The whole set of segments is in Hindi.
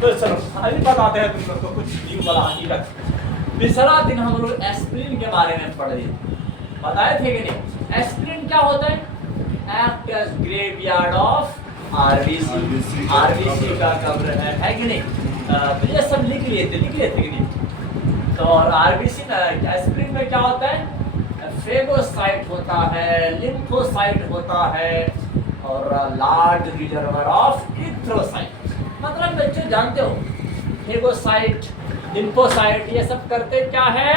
तो चलो अभी बताते हैं तुम लोग को कुछ न्यू वाला हकीकत। पिछला दिन हम लोग एस्पिरिन के बारे में पढ़ लिए, बताए थे कि नहीं? एस्पिरिन क्या होता है? Act as graveyard of RBC. RBC का कब्र है कि नहीं? तो ये सब लिख लिए थे कि नहीं? तो और आरबीसी ना एस्पिरिन में क्या होता है? फेगोसाइट होता है, लिम्फोसाइट होता है और लार्ज रिजर्वर ऑफ इरिथ्रोसाइट। मतलब बच्चे जानते हो फेगोसाइट, लिम्फोसाइट ये सब करते क्या है?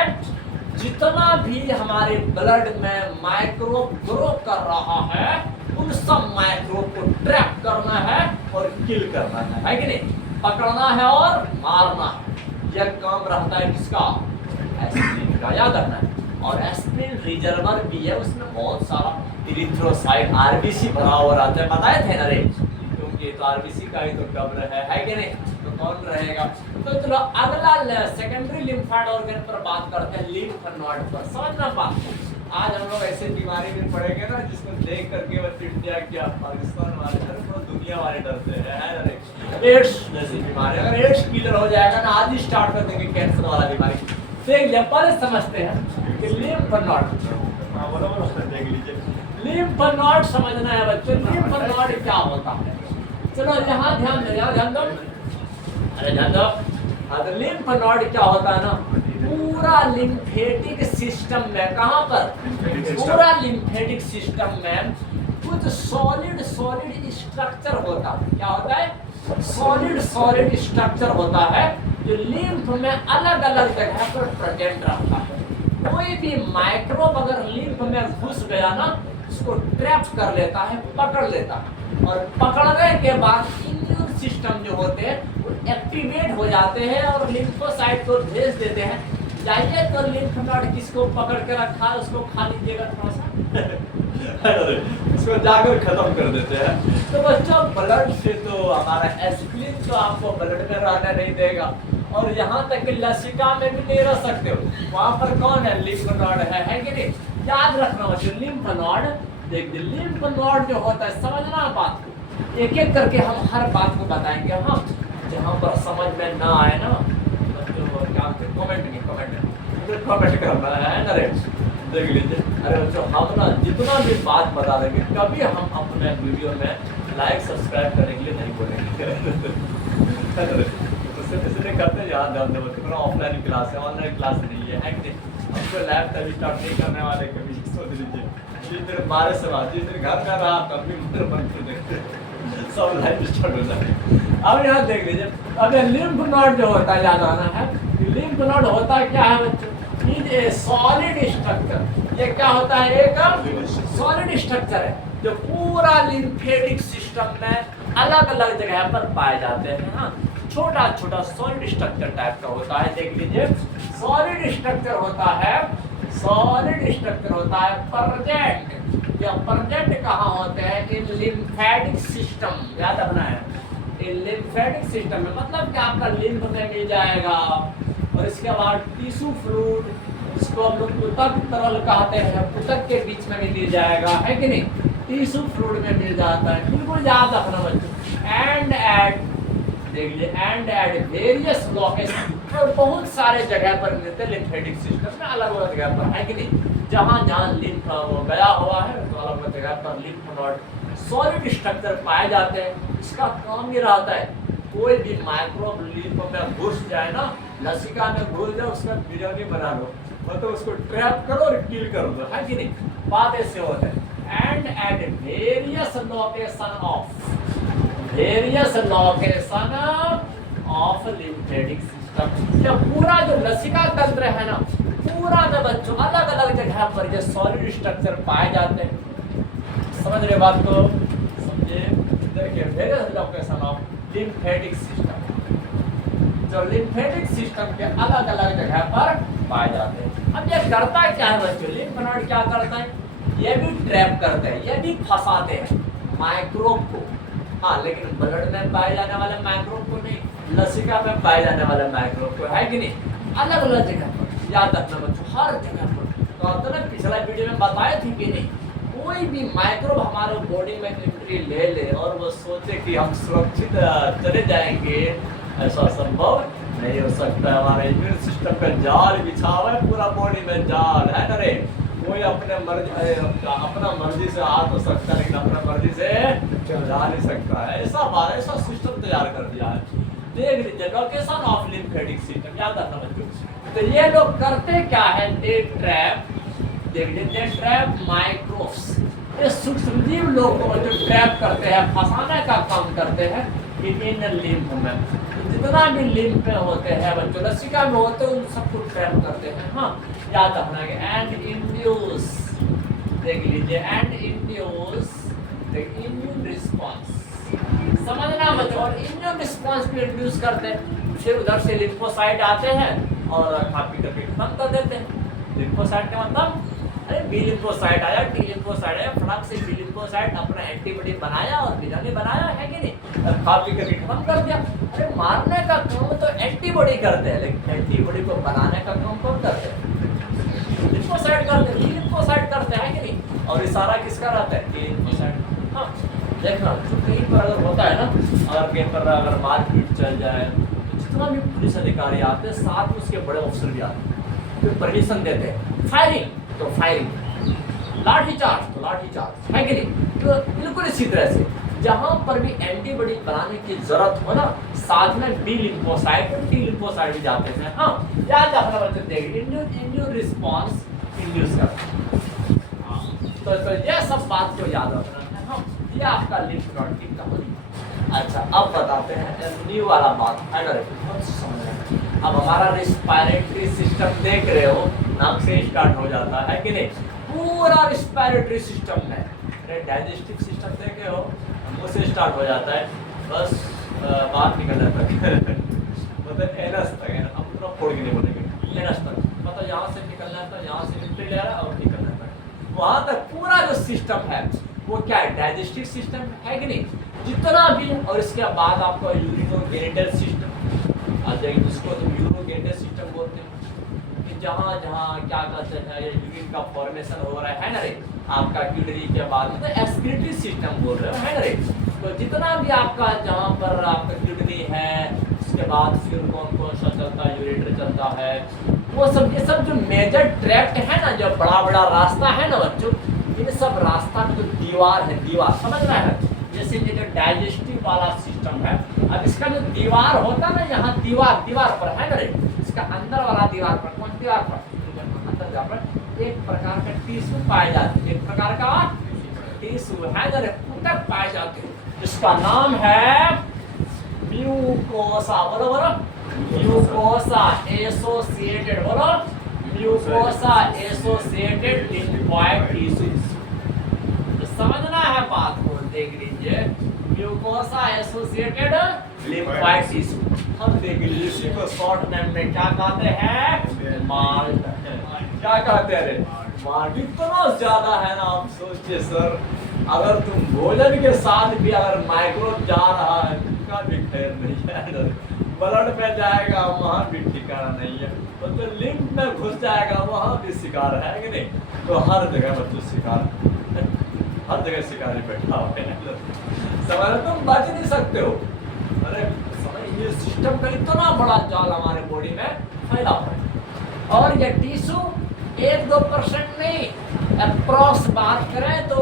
जितना भी हमारे ब्लड में माइक्रोब ग्रो कर रहा है उन सब माइक्रोब को ट्रैप करना है और किल करना है कि नहीं? पकड़ना है और मारना है। यह काम रहता है किसका? एस्पिरिन का, याद रखना है। और एस्पिरिन रिजर्वर भी है, उसमें बहुत सारा इरिथ्रोसाइट आरबीसी भरा हुआ रहता है, बताए थे ना रे? क्योंकि तो आरबीसी का ही तो कब्र है कि नहीं? तो कौन रहेगा? तो चलो अगला सेकेंडरी लिम्फेड ऑर्गन पर बात करते हैं, लिम्फ नोड पर। समझना बात, आज हम लोग ऐसे बीमारी में पड़ेंगे ना जिसको देख करके बस इंडिया क्या पाकिस्तान वाले पूरा दुनिया वाले डरते हैं। एड्स जैसी बीमारी, अगर एड्स क्लियर हो जाएगा ना आज ही स्टार्ट कर देंगे कैंसर वाला बीमारी। देख लिया, पहले समझते हैं कि लिम्फ नोड, देख लीजिए लिम्फ नोड समझना है बच्चों। लिम्फ नोड क्या होता है? चलो यहाँ ध्यान दो, यहाँ ध्यान दो, अरे ध्यान दो। हाँ, तो लिम्फ नोड क्या होता है ना, पूरा लिम्फेटिक सिस्टम में, कहाँ पर? पूरा लिम्फेटिक सिस्टम में कुछ सॉलिड स्ट्रक्चर होता है। क्या होता है? सॉलिड स्ट्रक्चर होता है जो लिम्फ में अलग अलग जगह पर प्रेजेंट रहता है। कोई भी माइक्रोब अगर लिम्फ में घुस गया ना उसको ट्रैप कर लेता है, पकड़ लेता है, और पकड़ने के बाद इम्यून सिस्टम जो होते हैं वो एक्टिवेट हो जाते हैं और लिम्फोसाइट को भेज देते हैं, जाइए तो लिम्फ नोड किसको पकड़ के रखा है उसको खा लीजिएगा थोड़ा सा उसको जाकर खत्म कर देते हैं। तो बच्चों ब्लड से तो हमारा एस्पिरिन तो आपको ब्लड में रहने नहीं देगा, और यहाँ तक कि लसिका में भी नहीं रह सकते हो। वहाँ पर कौन है? लिम्फ नोड है कि नहीं? याद रखना बच्चों, लिम्फ नोड। देख लिम्फ नोड जो होता है, समझना बात को, एक एक करके हम हर बात को बताएंगे। हाँ, जहाँ पर समझ में ना आए ना बच्चों क्या कमेंट करना है ना रे, देख लीजिए। अरे बच्चों हम ना जितना भी बात बता देंगे कभी हम अपने वीडियो में लाइक सब्सक्राइब करने के लिए नहीं बोलेंगे इसलिए करते याद ध्यान दें बच्चों, ऑफलाइन क्लास है, ऑनलाइन क्लास नहीं है कि नहीं? हमको लैब तभी स्टार्ट नहीं करने वाले कभी, सोच लीजिए। जिस दिन 12 से बाद जिस दिन घर में रहा कंप्यूटर बंद कर देंगे, सब लाइव स्टार्ट हो जाए। अब यहाँ देख लीजिए, अब लिम्फ नोड जो होता है, याद आना है, लिम्फ नोड होता है क्या है बच्चों? ये सॉलिड स्ट्रक्चर। ये क्या होता है? एक सॉलिड स्ट्रक्चर है जो पूरा लिम्फेटिक सिस्टम में अलग अलग जगह पर पाए जाते हैं। हाँ, छोटा छोटा सॉलिड स्ट्रक्चर टाइप का होता है। देख लीजिए, सॉलिड स्ट्रक्चर होता है, सॉलिड स्ट्रक्चर होता है प्रेजेंट। या प्रेजेंट कहाँ होते हैं? इन लिम्फेटिक सिस्टम, याद रखना है, इन लिम्फेटिक सिस्टम में। मतलब कि आपका लिम्फ में मिल जाएगा, और इसके बाद टिश्यू फ्लूइड, इसको हम लोग ऊतक तरल कहते हैं, ऊतक के बीच में भी मिल जाएगा, है कि नहीं? टिश्यू फ्लूइड में मिल जाता है, बिल्कुल याद रखना बच्चों। एंड एट, देख लीजिए, एंड एट वेरियस लोकेशन, और बहुत सारे जगह पर मिलते हैं लिम्फेटिक सिस्टम में, अलग अलग जगह पर, है कि नहीं? जहाँ जहाँ लिम्फ गया हुआ है तो अलग अलग जगह पर लिम्फ नोड सॉलिड स्ट्रक्चर पाए जाते हैं। इसका काम ये रहता है, कोई भी माइक्रोब लिम्फ में घुस जाए ना, लसिका में घुस जाए, उसका बिरयानी बना लो, मतलब उसको ट्रैप करो और किल कर दो, है कि नहीं? बात ऐसे होता है। And at various location of lymphatic system. जब पूरा जो लसिका तंत्र है ना, पूरा में बच्चों अलग अलग जगह पर ये सॉलिड स्ट्रक्चर पाए जाते हैं। समझ रहे बात को? समझे? देखिए, various location of lymphatic system, जो लिम्फेटिक सिस्टम के अलग अलग जगह पर पाए जाते हैं। अब ये करता क्या है बच्चों? लिम्फ नोड क्या करता है? ये भी ट्रैप करते हैं, ये भी फंसाते हैं माइक्रोब को। हाँ, लेकिन ब्लड में पाए जाने वाले माइक्रोब को नहीं, लसिका में पाए जाने वाले माइक्रोब को, है कि नहीं? अलग अलग जगह पर, याद रखना बच्चों, हर जगह पर। तो अब तो पिछला वीडियो में बताए थे कि नहीं, कोई भी माइक्रोब हमारे बॉडी में एंट्री ले ले और वो सोचे कि हम सुरक्षित चले जाएंगे ऐसा संभव नहीं हो सकता। हमारे इम्यून सिस्टम का जाल बिछा हुआ है, पूरा बॉडी में जाल है ना रे। कोई अपने अपना मर्जी से आ तो सकता है, लेकिन अपना मर्जी से जा नहीं सकता है। ऐसा सिस्टम तैयार कर दिया है। देख लीजिए लोकेशन ऑफ लिम्फेटिक सिस्टम, याद रखना बच्चों। तो ये लोग करते क्या है, दे ट्रैप, देख लीजिए ट्रैप माइक्रोब्स, ये सूक्ष्म जीव लोग को जो ट्रैप करते हैं, फंसाने का काम करते हैं इन लिम्फ में। तो जितना भी लिम्फ में होते हैं बच्चों, लसिका में होते हैं, उन सबको ट्रैप करते हैं। हाँ, याद रखना कि एंड इंड्यूस, देख लीजिए एंड इंड्यूस इम्यून रिस्पॉन्स, समझना बच्चों। और इम्यून रिस्पॉन्स को इंड्यूस करते हैं, फिर उधर से लिम्फोसाइट आते हैं और खा पी करके खत्म कर देते हैं। लिम्फोसाइट का मतलब, अरे बी लिम्फोसाइट आया, टी लिम्फोसाइट आया, फटाक से बी लिम्फोसाइट अपना एंटीबॉडी बनाया और बीजाणु बनाया है कि नहीं, खा पी करके खत्म कर दिया। अरे मारने का काम तो एंटीबॉडी करते हैं, लेकिन एंटीबॉडी को बनाने का काम कौन करते हैं, लिम्फोसाइट करते हैं, बी लिम्फोसाइट करते हैं कि नहीं। और इशारा किसका रहता है, टी लिम्फोसाइट। हाँ देखना, तो कहीं पर अगर होता है ना, अगर कहीं पर अगर मारपीट चल जाए, तो जितना भी पुलिस अधिकारी आते हैं, साथ में उसके बड़े अफसर भी आते हैं, फिर परमिशन देते हैं, फायरिंग तो फायरिंग, लाठी चार्ज तो लाठी चार्ज, है कि नहीं। तो बिल्कुल इसी तरह से जहां पर भी एंटीबॉडी बनाने की जरूरत हो ना, साथ में बी लिम्फोसाइट और टी लिम्फोसाइट भी जाते हैं। हाँ, याद रखना बच्चे, देखिए इम्यून रिस्पॉन्स इंड्यूस करता है। तो ये सब बात को याद रखना है। हाँ, ये आपका लिम्फ नोड की कहानी। अच्छा, अब बताते हैं न्यू वाला बात, अगर समझ रहे हैं। अब हमारा रिस्पायरेटरी सिस्टम देख रहे हो, नाम से स्टार्ट हो जाता है कि नहीं, पूरा रिस्पायरेटरी सिस्टम है। डाइजेस्टिव सिस्टम देखे हो, मुंह से स्टार्ट हो जाता है, बस बाहर निकलने तक मतलब एनस तक है, अब पूरा फोड़ के नहीं बोलेंगे, एनस तक, मतलब यहाँ से निकलना है तो यहाँ से एंट्री ले रहा है और निकलना तक, वहाँ तक पूरा जो सिस्टम है वो क्या है, डाइजेस्टिव सिस्टम है कि नहीं, जितना भी। और इसके बाद आपका यूरिनोगेनिटल सिस्टम आ जाएगी, जिसको तुम यूरिनोगेनिटल सिस्टम बोलते हैं, कि जहाँ जहाँ क्या कहते हैं, ये यूरिन का फॉर्मेशन हो रहा है ना रे, आपका किडनी के बाद मतलब एक्सक्रीटरी सिस्टम बोल रहे हो, है ना रे। तो जितना भी आपका जहाँ पर आपका किडनी है, उसके बाद फिर कौन कौन सा चलता है, यूरेटर चलता है, वो सब, ये सब जो मेजर ट्रैक्ट है ना, जो बड़ा बड़ा रास्ता है ना बच्चों, इन सब रास्ता में जो दीवार है, दीवार समझ रहा है, जैसे ये जो डाइजेस्टिव वाला सिस्टम है, अब इसका जो दीवार होता है ना, यहाँ दीवार पर है ना रे, इसका अंदर वाला दीवार पर, कौन दीवार पर, अंदर दीवार पर एक प्रकार का टिश्यू पाए जाते हैं, एक प्रकार का टिश्यू है ना रे, ऊतक पाए जाते हैं, जिसका नाम है म्यूकोसा। बोलो बोलो, म्यूकोसा एसोसिएटेड, बोलो म्यूकोसा एसोसिएटेड लिम्फोइड टिश्यूज। तो समझना है बात को, देख लीजिए म्यूकोसा एसोसिएटेड लिम्फोइड टिश्यू, हम देख लीजिए इसी को शॉर्ट नेम में क्या कहते हैं, माल्ट। क्या कहते हैं रे, माल्ट। इतना ज्यादा है ना, आप सोचिए सर, अगर तुम भोजन के साथ भी अगर माइक्रोब जा रहा है, उसका भी खैर नहीं है, ब्लड में जाएगा वहाँ भी ठिकाना नहीं है, तो लिम्फ में घुस जाएगा वहाँ भी शिकार है कि नहीं। तो हर जगह बच्चों शिकार, हर जगह शिकारी बैठा हुआ है, समझ तुम बच नहीं सकते हो। अरे समझ, ये सिस्टम का इतना बड़ा जाल हमारे बॉडी में फैला हुआ है, और ये टिश्यू 1-2% नहीं, अप्रॉक्स बात करें तो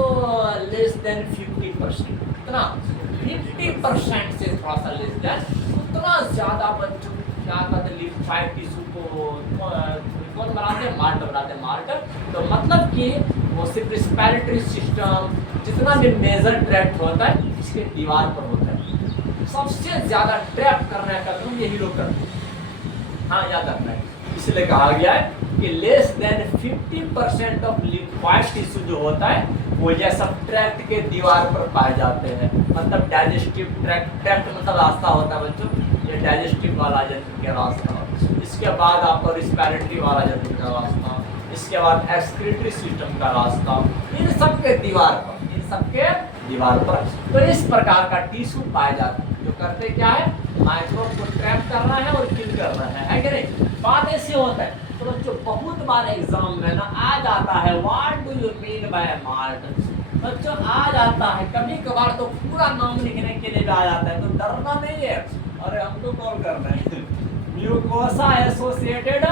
लेस देन 50%, इतना 50% से थोड़ा सा लेस देन, उतना ज्यादा बच्चों क्या कहते हैं, लिम्फोइड टिश्यू को कौन बनाते हैं, माल्ट बनाते हैं, माल्ट। तो मतलब कि वो सिर्फ रिस्पायरेटरी सिस्टम, जितना भी मेजर ट्रैक्ट होता है, इसके दीवार पर होता है। सबसे ज्यादा ट्रैप करने का काम यही लोग करते हैं। हाँ, याद रखना है, इसलिए कहा गया है कि less than 50% of lymphoid tissue जो होता है, वो ये सब ट्रैक्ट के दीवार पर पाए जाते हैं। मतलब डाइजेस्टिव ट्रैक्ट मतलब रास्ता होता है बच्चों, ये डाइजेस्टिव वाला जंतु के रास्ता, इसके बाद आपका रिस्पायरेटरी वाला जंतु का रास्ता, इसके बाद एक्सक्रीटरी सिस्टम का रास्ता, इन सब के दीवार पर, इन सब के दीवार पर तो इस प्रकार का टिश्यू पाए जाते हैं, जो करते क्या है, माइक्रोब को ट्रैप करना है और किल करना है कि नहीं। बात ऐसी होता है। तो बच्चों बहुत बार एग्जाम में ना आ जाता है, what do you mean by malt, बच्चों आ जाता है, कभी कभार तो पूरा नाम लिखने के लिए भी आ जाता है, तो डरना नहीं है। अरे हमको कॉल कर रहे हैं। म्यूकोसा एसोसिएटेड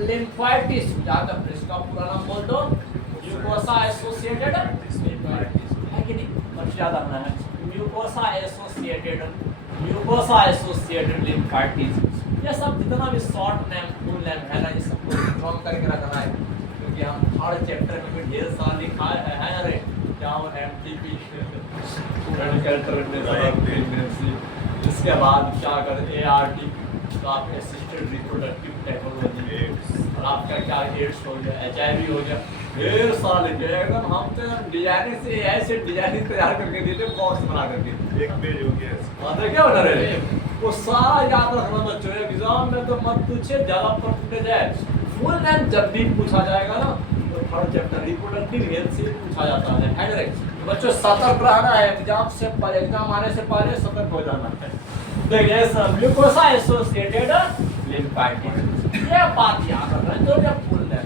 लिम्फोइड टिश्यू, जाकर इसका पूरा नाम बोल दो, म्यूकोसा एसोसिएटेड लिम्फोइड टिश्यू, है कि नहीं? और ज्यादा अपना है म्यूकोसा एसोसिएटेड लिम्फोइड टिश्यू। ये सब जितना भी शॉर्ट नेम फुल नेम है ना, ये सबको ड्रॉ करके रखना है, क्योंकि हम हर चैप्टर में भी ढेर सारा लिखा है अरे क्या वो एमटीपी इसके बाद क्या कर एआरटी, तो आप असिस्टेड रिप्रोडक्टिव टेक्नोलॉजी, और आपका क्या एड्स हो गया, एचआईवी हो गया, ढेर सारा लिखे एकदम। हम तो डिजाइनिंग से ऐसे डिजाइनिंग तैयार करके देते बॉक्स बना करके, एक पेज हो गया देखिए बना रहे, वो सारा याद रखना बच्चों। एग्जाम में तो मत पूछे, ज्यादा परसेंटेज है। फुल नेम जब भी पूछा जाएगा ना, तो हर चैप्टर रिप्रोडक्टिव हेल्थ से पूछा जाता है डायरेक्ट। तो बच्चों सतर्क रहना है, एग्जाम से पहले, एग्जाम आने से पहले सतर्क हो जाना है। देखिए सब म्यूकोसा एसोसिएटेड लिम्फोइड टिश्यू, ये बात याद रखना है। तो जब फुल नेम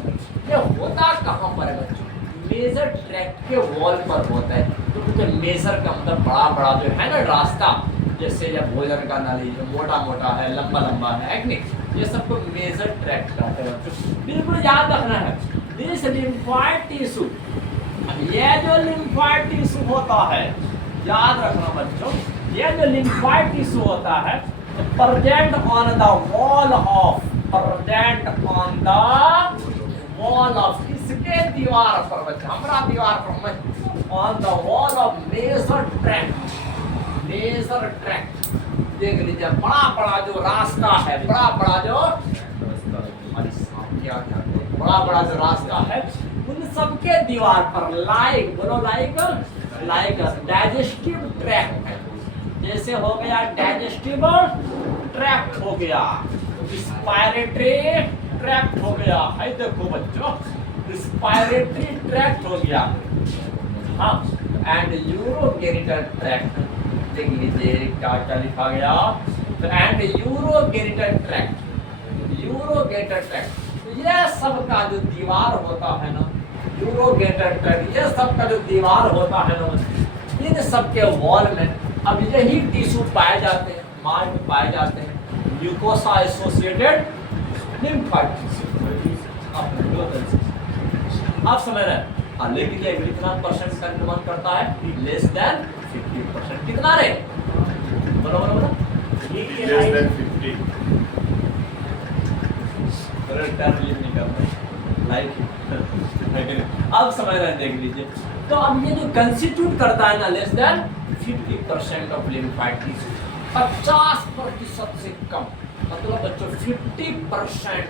ये होता कहाँ पर है बच्चों? मेजर ट्रैक्ट के वॉल पर होता है। तो मेजर का मतलब बड़ा बड़ा जो है ना रास्ता, जैसे या भोजन का नाली जो मोटा मोटा है, लंबा लंबा है कि नहीं, ये सबको मेजर ट्रैक्ट कहते हैं। बिल्कुल याद रखना है। दिस लिम्फोइड टिश्यू, ये जो लिम्फोइड टिश्यू होता है, याद रखना बच्चों, ये जो लिम्फोइड टिश्यू होता है present on the wall of, present on the wall of, किसके दीवार पर बच्चा, हमारा दीवार पर, on the wall of major tract, major tract. देख लीजिए बड़ा बड़ा जो रास्ता है, बड़ा बड़ा जो बड़ा बड़ा जो रास्ता है, उन सबके दीवार पर लाइक, बोलो लाइक, लाइक डाइजेस्टिव ट्रैक्ट है। जैसे हो गया डाइजेस्टिव ट्रैक्ट हो गया, रिस्पायरेटरी ट्रैक्ट हो गया, है देखो बच्चों, रिस्पायरेटरी ट्रैक्ट हो गया, हाँ, एंड यूरोगेनिटल ट्रैक्ट। देख लीजिए क्या क्या लिखा गया, तो एंड यूरोगेनिटल ट्रैक्ट, यूरोगेनिटल ट्रैक्ट। तो ये सब का जो दीवार होता है ना, यूरोगेनिटल ट्रैक्ट, ये सब का जो दीवार होता है ना, इन सब के वॉल में अब यही टिश्यू पाए जाते हैं, मांस में पाए जाते हैं, म्यूकोसा एसोसिएटेड लिम्फोइड टिश्यू। आप समझ रहे हैं? लेकिन ये कितना परसेंट का निर्माण करता है? Less than 50%। कितना रे? बोलो बोलो बोलो, लेस देन 50। अरे टर्म लिव नहीं करते लाइक, अब समझ रहे हैं? देख लीजिए, तो अब ये जो कंस्टिट्यूट करता है ना less than 50% of lymphoid tissue, 50% से कम, मतलब बच्चों 50%।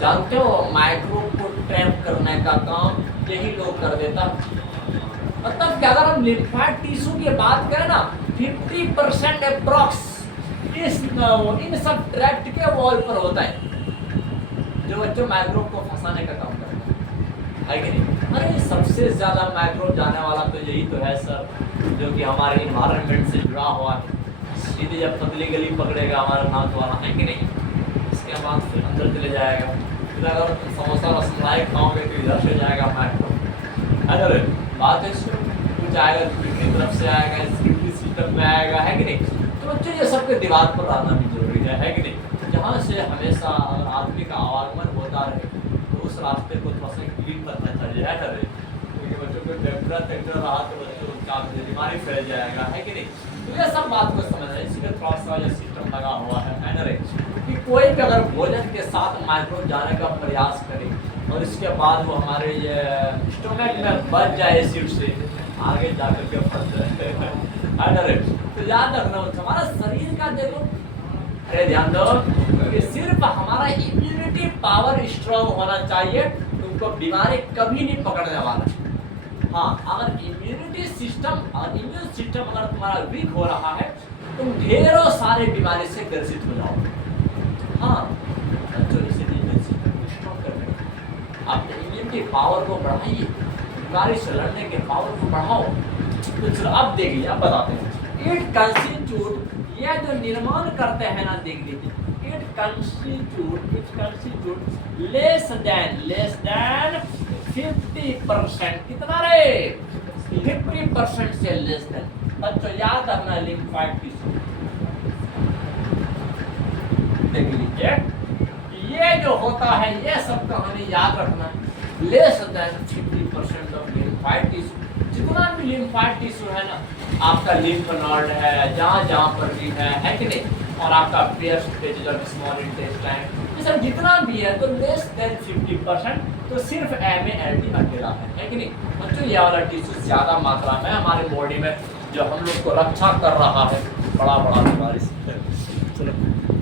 जानते हो माइक्रोब को ट्रैप करने का काम यही लोग कर देता। मतलब कि अगर हम लिम्फोइड टिश्यू की बात करें ना, 50% अप्रॉक्स इन सब ट्रैक्ट के वॉल पर होता है, जो बच्चों माइक्रोब को फंसाने का काम करता है कि नहीं? अरे सबसे ज्यादा माइक्रोब जाने वाला तो यही तो है सर, जो कि हमारे इन्वायरमेंट से जुड़ा हुआ है। सीधे जब पतली गली पकड़ेगा हमारा नाक वाला, है कि नहीं, इसके बाद फिर अंदर चले जाएगा। फिर अगर समोसा रसमलाई खाओगे तो इधर से जाएगा माइक्रोब। अरे बात है, कुछ आएगा की तरफ से आएगा, स्किन सिस्टम में आएगा, है कि नहीं? तो बच्चों ये सबके दीवार पर रहना भी जरूरी है कि नहीं? जहाँ से हमेशा अगर आदमी का आवागमन होता रहे तो उस रास्ते को थोड़ा सा क्लीन करना चाहिए, है ना? क्योंकि बच्चों को टेम्परेचर रहा तो बच्चों को क्या बीमारी फैल जाएगा, है कि नहीं? तो ये सब बात को समझना है, इसलिए थोड़ा सा ये सिस्टम लगा हुआ है ना रे, कि कोई भी अगर भोजन के साथ माइक्रोब जाने का प्रयास करे और इसके बाद वो हमारे ये स्टोमक में बच जाए एसिड से, आगे जाकर के फंस जाए, है ना रे? तो याद रखना हमारा शरीर का देखो, अरे ध्यान दो कि सिर्फ हमारा इम्यूनिटी पावर स्ट्रांग होना चाहिए, तुमको बीमारी कभी नहीं पकड़ने वाला। हाँ, अगर इम्यूनिटी सिस्टम और इम्यून सिस्टम अगर तुम्हारा वीक हो रहा है, तुम ढेरों सारे बीमारी से ग्रसित हो जाओगे। हाँ बच्चों, इसीलिए इम्यून सिस्टम को स्ट्रांग करना, अपने इम्यूनिटी पावर को बढ़ाइए, बीमारी से लड़ने के पावर को बढ़ाओ। तो चलो अब देखिए, अब बताते हैं इट कंस्टिट्यूट, यह जो निर्माण करते हैं ना, देख लीजिए, इट कंस्टिट्यूट लेस देन 50%। कितना रे? 50% से लेस देन। बच्चों याद रखना लिम्फोइड टिश्यू, देख लीजिए, ये जो होता है ये सब कहानी याद रखना है। Less than 50% of lymphoid tissue, जितना भी लिम्फाइड टिश्यू है ना, आपका लिम्फ नोड है, जहाँ जहाँ पर भी है कि नहीं, और आपका pair stage of small intestine, ये सब जितना भी है, तो लेस देन 50%, तो सिर्फ MALT अकेला है कि नहीं बच्चों। ये वाला टिश्यू ज़्यादा मात्रा में हमारे बॉडी में जो हम लोग को रक्षा कर रहा है बड़ा बड़ा बीमारी से। चलो।